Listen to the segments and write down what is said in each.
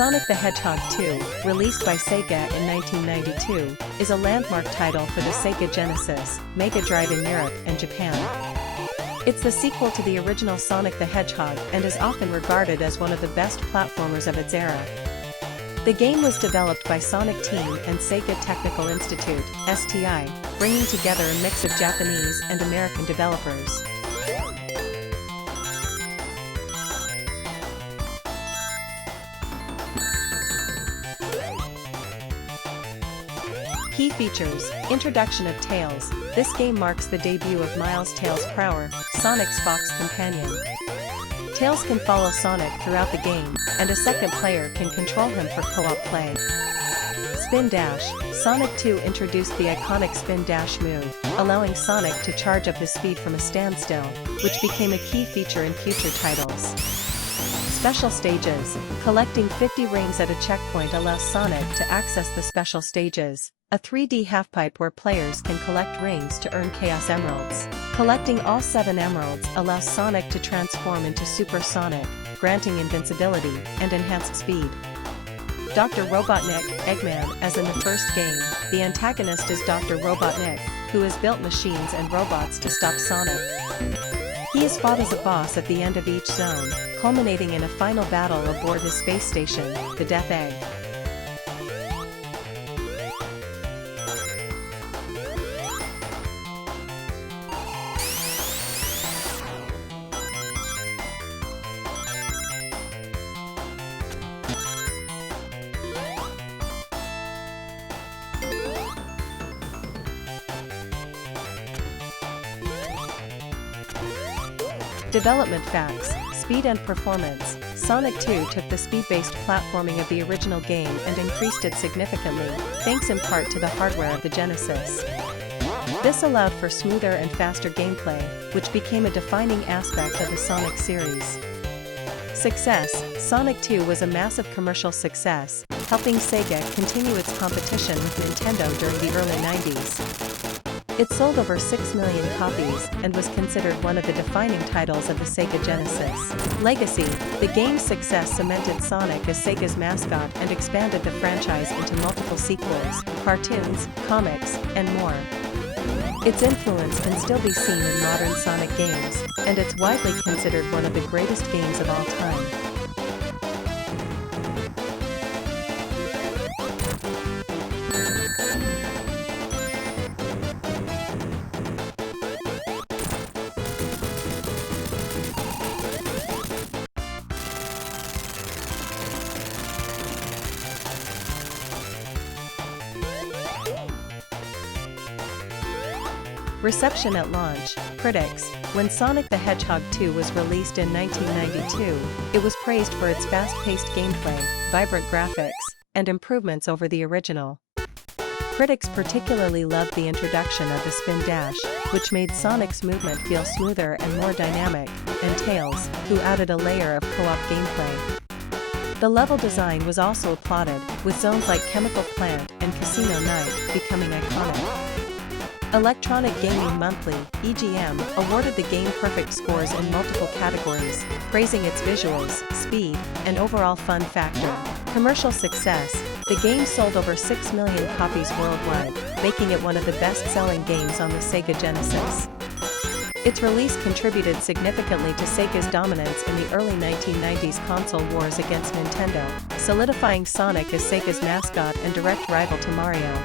Sonic the Hedgehog 2, released by Sega in 1992, is a landmark title for the Sega Genesis, Mega Drive in Europe and Japan. It's the sequel to the original Sonic the Hedgehog and is often regarded as one of the best platformers of its era. The game was developed by Sonic Team and Sega Technical Institute, STI, bringing together a mix of Japanese and American developers. Key features: introduction of Tails. This game marks the debut of Miles Tails Prower, Sonic's fox companion. Tails can follow Sonic throughout the game, and a second player can control him for co-op play. Spin Dash. Sonic 2 introduced the iconic Spin Dash move, allowing Sonic to charge up his speed from a standstill, which became a key feature in future titles. Special stages. Collecting 50 rings at a checkpoint allows Sonic to access the special stages, a 3D halfpipe where players can collect rings to earn Chaos Emeralds. Collecting all 7 emeralds allows Sonic to transform into Super Sonic, granting invincibility and enhanced speed. Dr. Robotnik, Eggman. As in the first game, the antagonist is Dr. Robotnik, who has built machines and robots to stop Sonic. He is fought as a boss at the end of each zone, culminating in a final battle aboard his space station, the Death Egg. Development facts, speed and performance. Sonic 2 took the speed-based platforming of the original game and increased it significantly, thanks in part to the hardware of the Genesis. This allowed for smoother and faster gameplay, which became a defining aspect of the Sonic series. Success. Sonic 2 was a massive commercial success, helping Sega continue its competition with Nintendo during the early 90s. It sold over 6 million copies and was considered one of the defining titles of the Sega Genesis. Legacy. The game's success cemented Sonic as Sega's mascot and expanded the franchise into multiple sequels, cartoons, comics, and more. Its influence can still be seen in modern Sonic games, and it's widely considered one of the greatest games of all time. Reception at launch. Critics. When Sonic the Hedgehog 2 was released in 1992, it was praised for its fast-paced gameplay, vibrant graphics, and improvements over the original. Critics particularly loved the introduction of the Spin Dash, which made Sonic's movement feel smoother and more dynamic, and Tails, who added a layer of co-op gameplay. The level design was also applauded, with zones like Chemical Plant and Casino Night becoming iconic. Electronic Gaming Monthly, EGM, awarded the game perfect scores in multiple categories, praising its visuals, speed, and overall fun factor. Commercial success. The game sold over 6 million copies worldwide, making it one of the best-selling games on the Sega Genesis. Its release contributed significantly to Sega's dominance in the early 1990s console wars against Nintendo, solidifying Sonic as Sega's mascot and direct rival to Mario.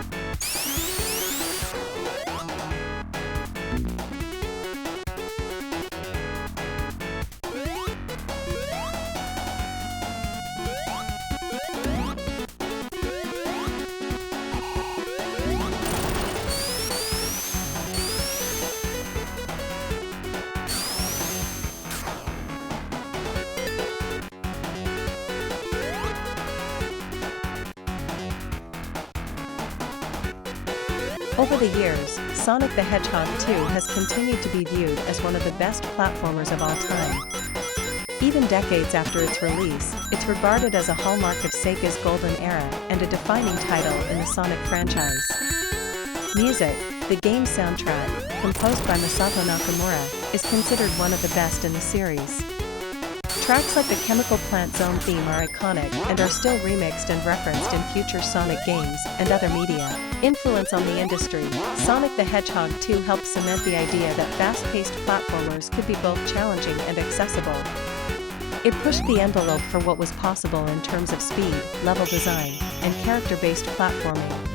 Over the years, Sonic the Hedgehog 2 has continued to be viewed as one of the best platformers of all time. Even decades after its release, it's regarded as a hallmark of Sega's golden era and a defining title in the Sonic franchise. Music. The game's soundtrack, composed by Masato Nakamura, is considered one of the best in the series. Tracks like the Chemical Plant Zone theme are iconic and are still remixed and referenced in future Sonic games and other media. Influence on the industry. Sonic the Hedgehog 2 helped cement the idea that fast-paced platformers could be both challenging and accessible. It pushed the envelope for what was possible in terms of speed, level design, and character-based platforming.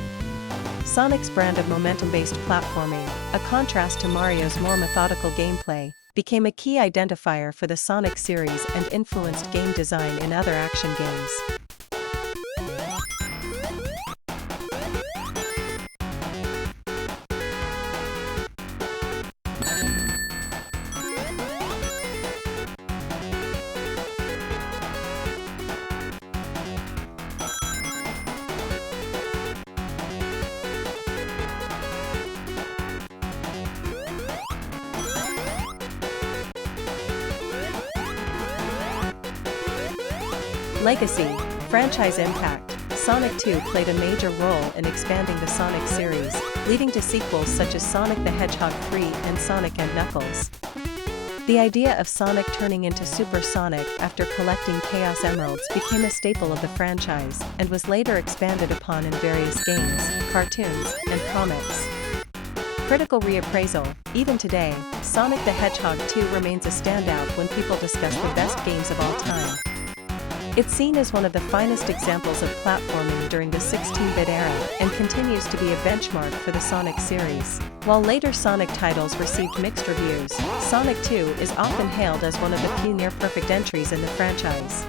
Sonic's brand of momentum-based platforming, a contrast to Mario's more methodical gameplay, became a key identifier for the Sonic series and influenced game design in other action games. Legacy, franchise impact. Sonic 2 played a major role in expanding the Sonic series, leading to sequels such as Sonic the Hedgehog 3 and Sonic and Knuckles. The idea of Sonic turning into Super Sonic after collecting Chaos Emeralds became a staple of the franchise and was later expanded upon in various games, cartoons, and comics. Critical reappraisal. Even today, Sonic the Hedgehog 2 remains a standout when people discuss the best games of all time. It's seen as one of the finest examples of platforming during the 16-bit era and continues to be a benchmark for the Sonic series. While later Sonic titles received mixed reviews, Sonic 2 is often hailed as one of the few near-perfect entries in the franchise.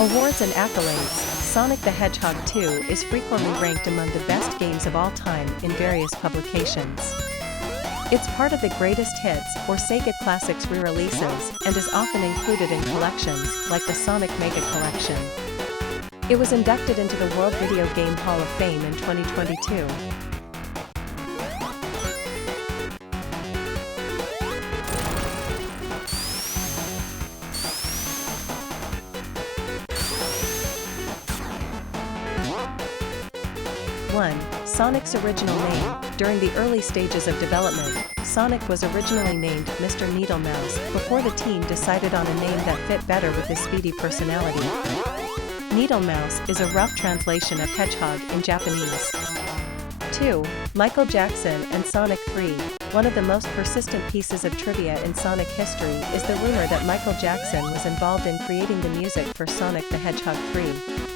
Awards and accolades. Sonic the Hedgehog 2 is frequently ranked among the best games of all time in various publications. It's part of the greatest hits or Sega Classics re-releases and is often included in collections like the Sonic Mega Collection. It was inducted into the World Video Game Hall of Fame in 2022. Sonic's original name. During the early stages of development, Sonic was originally named Mr. Needlemouse before the team decided on a name that fit better with his speedy personality. Needlemouse is a rough translation of hedgehog in Japanese. 2. Michael Jackson and Sonic 3. One of the most persistent pieces of trivia in Sonic history is the rumor that Michael Jackson was involved in creating the music for Sonic the Hedgehog 3.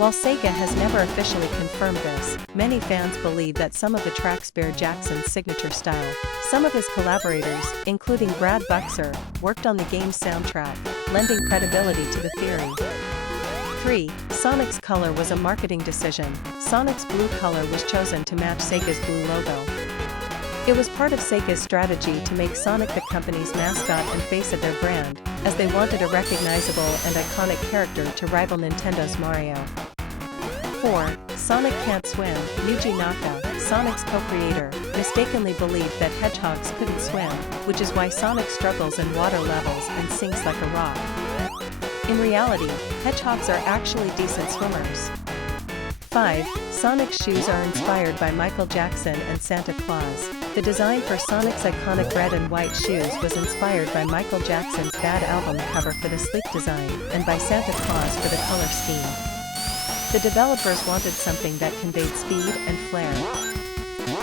While Sega has never officially confirmed this, many fans believe that some of the tracks bear Jackson's signature style. Some of his collaborators, including Brad Buxer, worked on the game's soundtrack, lending credibility to the theory. 3. Sonic's color was a marketing decision. Sonic's blue color was chosen to match Sega's blue logo. It was part of Sega's strategy to make Sonic the company's mascot and face of their brand, as they wanted a recognizable and iconic character to rival Nintendo's Mario. 4. Sonic Can't Swim. Yuji Naka, Sonic's co-creator, mistakenly believed that hedgehogs couldn't swim, which is why Sonic struggles in water levels and sinks like a rock. In reality, hedgehogs are actually decent swimmers. 5. Sonic's shoes are inspired by Michael Jackson and Santa Claus. The design for Sonic's iconic red and white shoes was inspired by Michael Jackson's Bad album cover for the sleek design and by Santa Claus for the color scheme. The developers wanted something that conveyed speed and flair.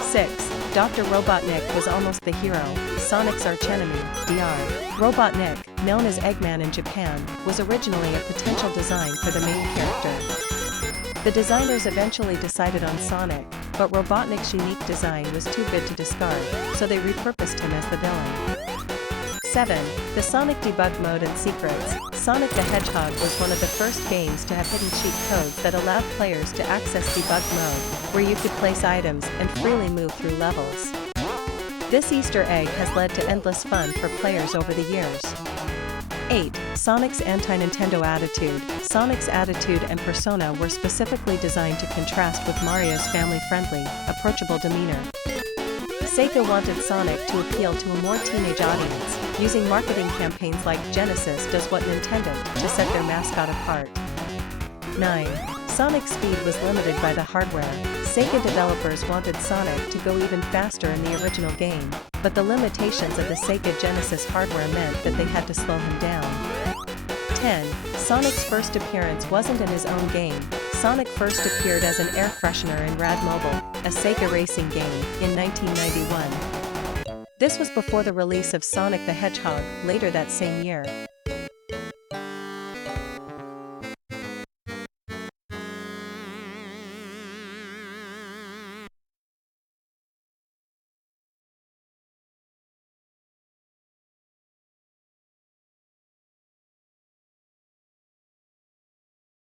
6. Dr. Robotnik was almost the hero, Sonic's archenemy, Dr. Robotnik, known as Eggman in Japan, was originally a potential design for the main character. The designers eventually decided on Sonic, but Robotnik's unique design was too good to discard, so they repurposed him as the villain. 7. The Sonic Debug Mode and Secrets. Sonic the Hedgehog was one of the first games to have hidden cheat codes that allowed players to access debug mode, where you could place items and freely move through levels. This Easter egg has led to endless fun for players over the years. 8. Sonic's anti-Nintendo attitude. Sonic's attitude and persona were specifically designed to contrast with Mario's family-friendly, approachable demeanor. Sega wanted Sonic to appeal to a more teenage audience, using marketing campaigns like Genesis does what Nintendo to set their mascot apart. 9. Sonic's speed was limited by the hardware. Sega developers wanted Sonic to go even faster in the original game, but the limitations of the Sega Genesis hardware meant that they had to slow him down. 10. Sonic's first appearance wasn't in his own game. Sonic first appeared as an air freshener in Rad Mobile, a Sega racing game, in 1991. This was before the release of Sonic the Hedgehog, later that same year.